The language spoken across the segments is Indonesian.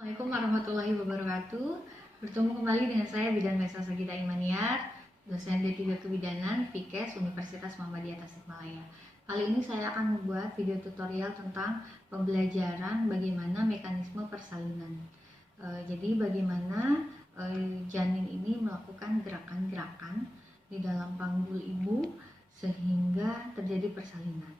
Assalamualaikum warahmatullahi wabarakatuh. Bertemu kembali dengan saya Bidan Mesa Sagita Imaniar, dosen D3 Kebidanan Fikes Universitas Muhammadiyah Tasikmalaya. Kali ini saya akan membuat video tutorial tentang pembelajaran bagaimana mekanisme persalinan. Jadi bagaimana janin ini melakukan gerakan-gerakan di dalam panggul ibu sehingga terjadi persalinan.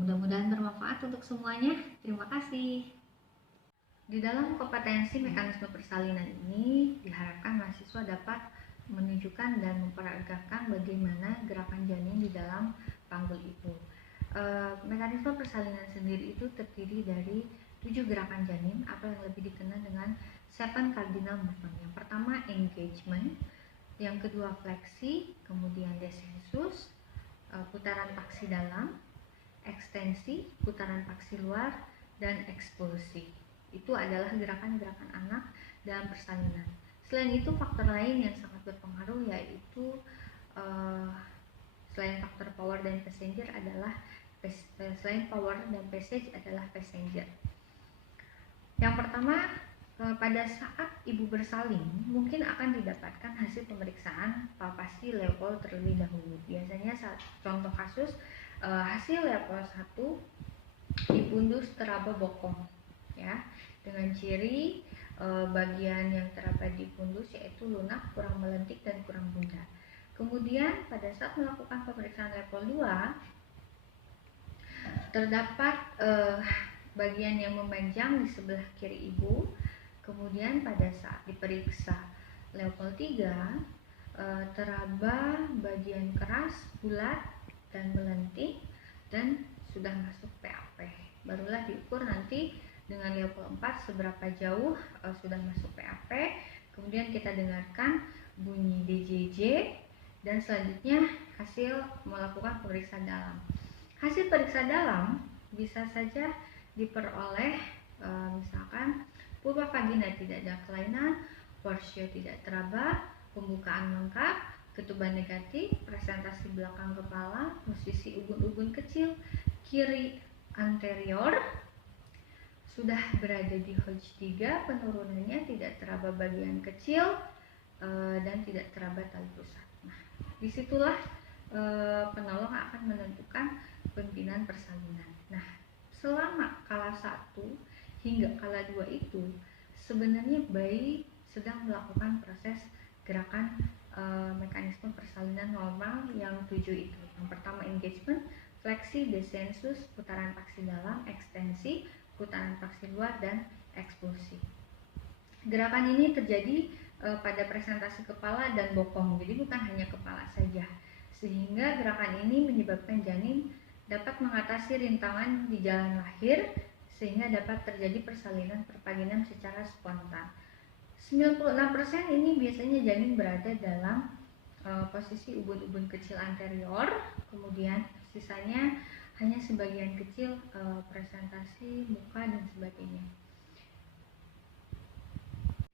Mudah-mudahan bermanfaat untuk semuanya. Terima kasih. Di dalam kompetensi mekanisme persalinan ini diharapkan mahasiswa dapat menunjukkan dan memperagakan bagaimana gerakan janin di dalam panggul ibu. Mekanisme persalinan sendiri itu terdiri dari 7 gerakan janin atau yang lebih dikenal dengan 7 cardinal movement. Yang pertama engagement, yang kedua fleksi, kemudian descensus, putaran paksi dalam, ekstensi, putaran paksi luar, dan ekspulsi. Itu adalah gerakan-gerakan anak dalam persalinan. Selain itu, faktor lain yang sangat berpengaruh yaitu selain faktor power dan passenger adalah passenger. Yang pertama, pada saat ibu bersalin mungkin akan didapatkan hasil pemeriksaan palpasi level terlebih dahulu. Biasanya contoh kasus hasil level 1 di pundus teraba bokong, ya, dengan ciri bagian yang terdapat di pundus yaitu lunak, kurang melentik, dan kurang bundar. Kemudian pada saat melakukan pemeriksaan level 2 terdapat bagian yang memanjang di sebelah kiri ibu. Kemudian pada saat diperiksa level 3 teraba bagian keras, bulat, dan melentik dan sudah masuk PAP. Barulah diukur nanti dengan level 4 seberapa jauh sudah masuk PAP. Kemudian kita dengarkan bunyi DJJ dan selanjutnya hasil melakukan pemeriksaan dalam. Hasil periksa dalam bisa saja diperoleh misalkan purba vagina tidak ada kelainan, porsio tidak teraba, pembukaan lengkap, ketuban negatif, presentasi belakang kepala, posisi ubun-ubun kecil, kiri anterior, sudah berada di Hodge 3, penurunannya tidak teraba bagian kecil dan tidak teraba tali pusat. Nah, disitulah penolong akan menentukan pimpinan persalinan. Nah, selama kala 1 hingga kala 2 itu sebenarnya bayi sedang melakukan proses gerakan mekanisme persalinan normal yang 7 itu. Yang pertama engagement, fleksi, descensus, putaran paksi dalam, ekstensi, putaran paksi luar, dan ekspulsi. Gerakan ini terjadi pada presentasi kepala dan bokong, jadi bukan hanya kepala saja, sehingga gerakan ini menyebabkan janin dapat mengatasi rintangan di jalan lahir sehingga dapat terjadi persalinan perpaginan secara spontan. 96% ini biasanya janin berada dalam posisi ubun-ubun kecil anterior, kemudian sisanya hanya sebagian kecil presentasi muka dan sebagainya.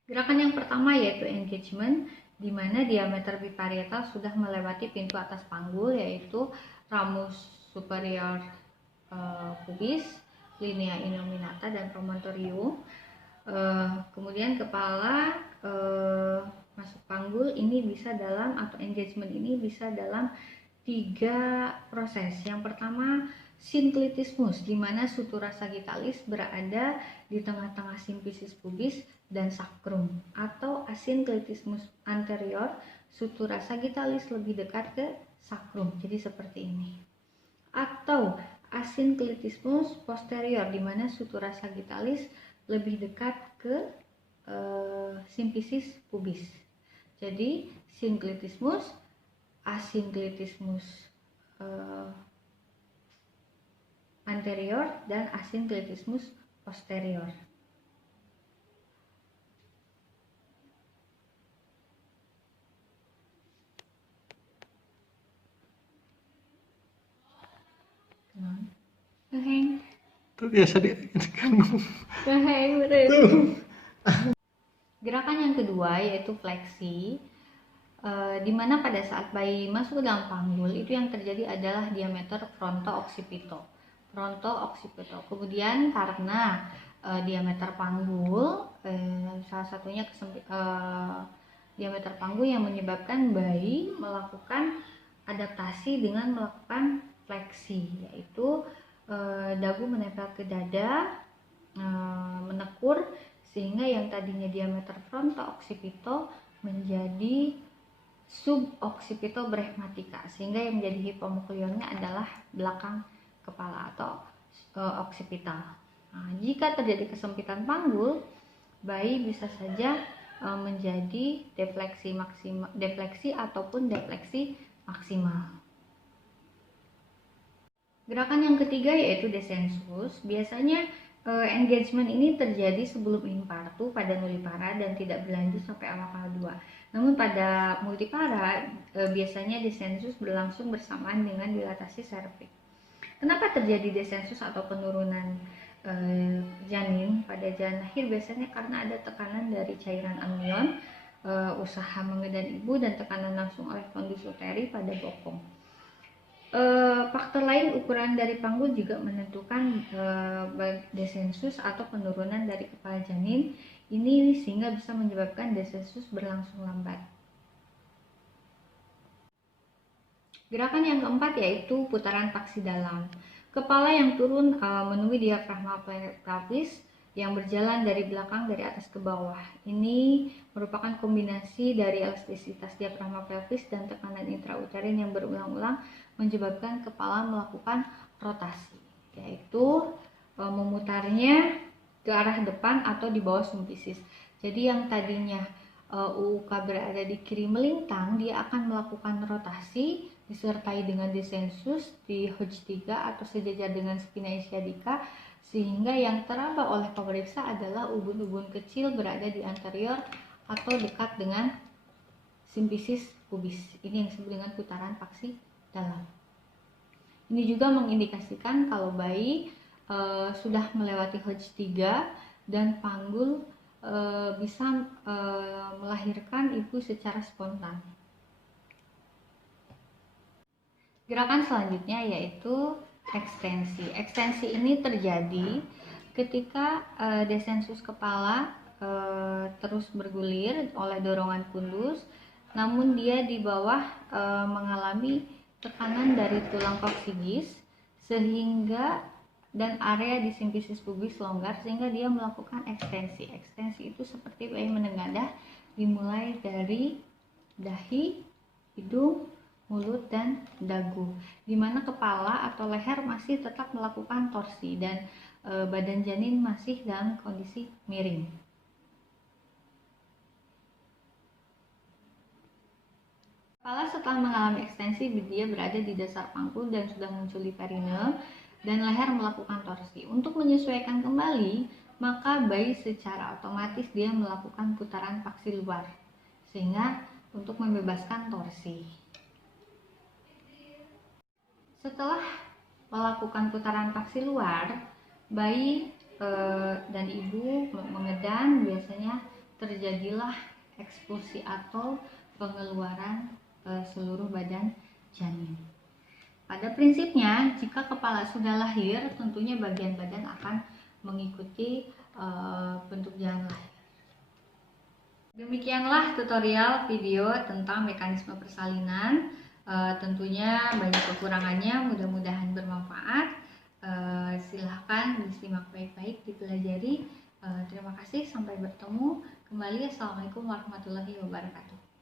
Gerakan yang pertama yaitu engagement, di mana diameter biparietal sudah melewati pintu atas panggul yaitu ramus superior pubis, linea innominata, dan promontorium. Kemudian kepala masuk panggul ini bisa dalam, atau engagement ini bisa dalam 3 proses. Yang pertama sinklitismus, di mana sutura sagittalis berada di tengah-tengah simfisis pubis dan sakrum, atau asinklitismus anterior, sutura sagittalis lebih dekat ke sakrum, jadi seperti ini. Atau asinklitismus posterior, di mana sutura sagittalis lebih dekat ke simfisis pubis. Jadi sinklitismus, asinklitismus anterior, dan asinklitismus posterior. Keheng. Itu biasa diganggu. Keheng bener. Gerakan yang kedua yaitu fleksi, di mana pada saat bayi masuk ke dalam panggul itu yang terjadi adalah diameter fronto-occipito. Kemudian karena diameter panggul, salah satunya diameter panggul yang menyebabkan bayi melakukan adaptasi dengan melakukan fleksi, yaitu dagu menempel ke dada, menekur, sehingga yang tadinya diameter fronto-occipito menjadi suboccipito-bregmatica, sehingga yang menjadi hipomuklionnya adalah belakang kepala atau occipital. Nah, jika terjadi kesempitan panggul, bayi bisa saja menjadi defleksi ataupun defleksi maksimal. Gerakan yang ketiga yaitu descensus. Biasanya engagement ini terjadi sebelum infartu pada nullipara dan tidak berlanjut sampai awal 2. Namun pada multipara biasanya descensus berlangsung bersamaan dengan dilatasi serviks. Kenapa terjadi descensus atau penurunan janin pada janin lahir? Biasanya karena ada tekanan dari cairan amnion, usaha mengedan ibu, dan tekanan langsung oleh fundus uteri pada bokong. Faktor lain, ukuran dari panggul juga menentukan descensus atau penurunan dari kepala janin ini, sehingga bisa menyebabkan descensus berlangsung lambat. Gerakan yang keempat yaitu putaran paksi dalam. Kepala yang turun menemui diafragma pelvis yang berjalan dari belakang dari atas ke bawah. Ini merupakan kombinasi dari elastisitas diafragma pelvis dan tekanan intrauterin yang berulang-ulang menyebabkan kepala melakukan rotasi, yaitu memutarnya ke arah depan atau di bawah sumpisis. Jadi yang tadinya UUK berada di kiri melintang, dia akan melakukan rotasi disertai dengan descensus di Hodge 3 atau sejajar dengan spina ischiadica, sehingga yang teraba oleh pemeriksa adalah ubun-ubun kecil berada di anterior atau dekat dengan simfisis pubis. Ini yang disebut dengan putaran paksi dalam. Ini juga mengindikasikan kalau bayi sudah melewati Hodge 3 dan panggul bisa melahirkan ibu secara spontan. Gerakan selanjutnya yaitu ekstensi. Ekstensi ini terjadi ketika descensus kepala terus bergulir oleh dorongan fundus, namun dia di bawah mengalami tekanan dari tulang koksigis sehingga dan area di simfisis pubis longgar, sehingga dia melakukan ekstensi. Ekstensi itu seperti bayi menengadah, dimulai dari dahi, hidung, mulut, dan dagu, di mana kepala atau leher masih tetap melakukan torsi dan badan janin masih dalam kondisi miring. Kepala setelah mengalami ekstensi, dia berada di dasar panggul dan sudah muncul di perinem, dan leher melakukan torsi. Untuk menyesuaikan kembali, maka bayi secara otomatis dia melakukan putaran paksi luar, sehingga untuk membebaskan torsi. Setelah melakukan putaran paksi luar, bayi dan ibu mengedan, biasanya terjadilah ekspulsi atau pengeluaran seluruh badan janin. Pada prinsipnya, jika kepala sudah lahir, tentunya bagian badan akan mengikuti bentuk jalan lahir. Demikianlah tutorial video tentang mekanisme persalinan. Tentunya banyak kekurangannya, mudah-mudahan bermanfaat. Silahkan disimak baik-baik, dipelajari. Terima kasih, sampai bertemu kembali. Assalamualaikum warahmatullahi wabarakatuh.